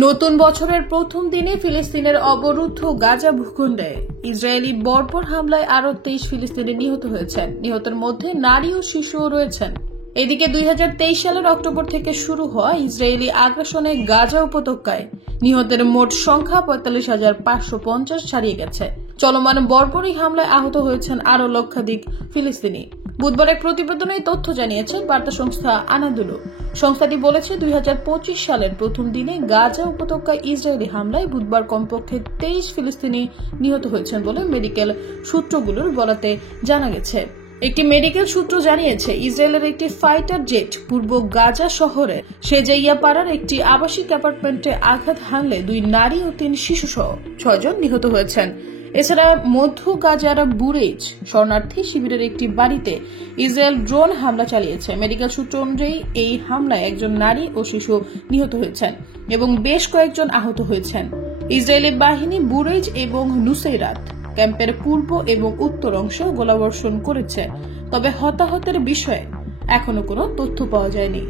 নতুন বছরের প্রথম দিনে ফিলিস্তিনের অবরুদ্ধ গাজা ভূখণ্ডে ইসরায়েলি বর্বর হামলায় আরও 23 ফিলিস্তিনি নিহত হয়েছেন। নিহতের মধ্যে নারী ও শিশুও রয়েছেন। এদিকে 2023 সালের অক্টোবর থেকে শুরু হওয়া ইসরায়েলি আগ্রাসনে গাজা উপত্যকায় নিহতের মোট সংখ্যা 45,550 ছাড়িয়ে গেছে। চলমান বর্বর এই হামলায় আহত হয়েছেন আরও লক্ষাধিক ফিলিস্তিনি। বুধবার এক প্রতিবেদনে এই তথ্য জানিয়েছে বার্তা সংস্থা আনাদুলু। সংস্থাটি বলেছে 2025 সালের প্রথম দিনে গাজা উপত্যকায় ইসরায়েলি হামলায় বুধবার কমপক্ষে 23 ফিলিস্তিনি নিহত হয়েছেন বলে মেডিকেল সূত্রগুলোর বলাতে জানা গেছে। একটি মেডিকেল সূত্র জানিয়েছে ইসরায়েলের একটি ফাইটার জেট পূর্ব গাজা শহরে সেজাইয়া পাড়ার একটি আবাসিক অ্যাপার্টমেন্টে আঘাত হানলে 2 নারী ও 3 শিশু সহ 6 জন নিহত হয়েছেন। এছাড়া মধ্য গাজার বুরেজ শরণার্থী শিবিরের একটি বাড়িতে ইসরায়েল ড্রোন হামলা চালিয়েছে। মেডিকেল সূত্র অনুযায়ী এই হামলায় একজন নারী ও শিশু নিহত হয়েছেন এবং বেশ কয়েকজন আহত হয়েছেন। ইসরায়েলি বাহিনী বুরেজ এবং নুসেইরাত ক্যাম্পের পূর্ব এবং উত্তর অংশ গোলাবর্ষণ করেছে, তবে হতাহতের বিষয়ে এখনো কোনো তথ্য পাওয়া যায়নি।